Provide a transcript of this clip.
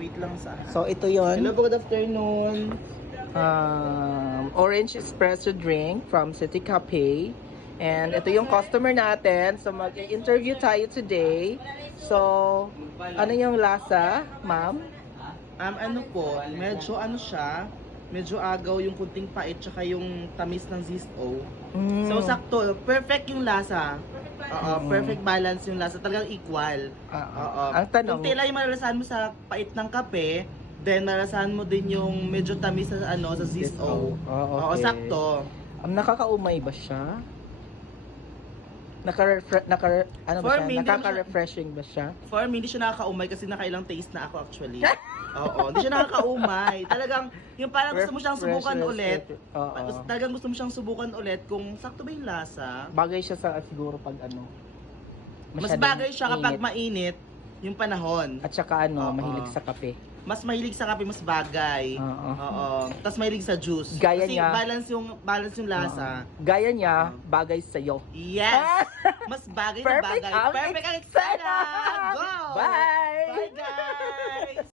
Wait lang sa... So, ito yon. Hello po, good afternoon. Orange espresso drink from City Cafe. And ito yung customer natin. So, mag-interview tayo today. So, ano yung lasa, ma'am? Ano po, medyo ano siya, medyo agaw yung kunting pait tsaka yung tamis ng Zisto. So, sakto. Perfect yung lasa. Oo, perfect balance yung lasa. Talagang equal. Oo. Ang tanong, Kung tila yung malalasahan mo sa pait ng kape, then malalasahan mo din yung medyo tamis sa sa Zisto. Oo, okay. sakto. Nakakaumay ba siya? For me, hindi Nakaka-refreshing ba siya? For me, hindi siya nakakaumay kasi nakailang taste na ako actually. Oo, hindi siya nakakaumay. Talagang, yung parang gusto mo siyang subukan ulit. Talagang gusto mo siyang subukan ulit kung sakto ba yung lasa. Bagay siya sa siguro pag ano. Mas masyadong bagay siya kapag init. mainit yung panahon. At saka ano, Oo. mahilig sa kape. Mas mahilig sa kape, mas bagay. Oo. Tapos mahilig sa juice. Gaya kasi niya. balance yung lasa. Gaya niya, bagay sa'yo. Yes! Mas bagay na Perfect bagay. ang Perfect ang eksena! eksena! Go! Bye! Bye guys!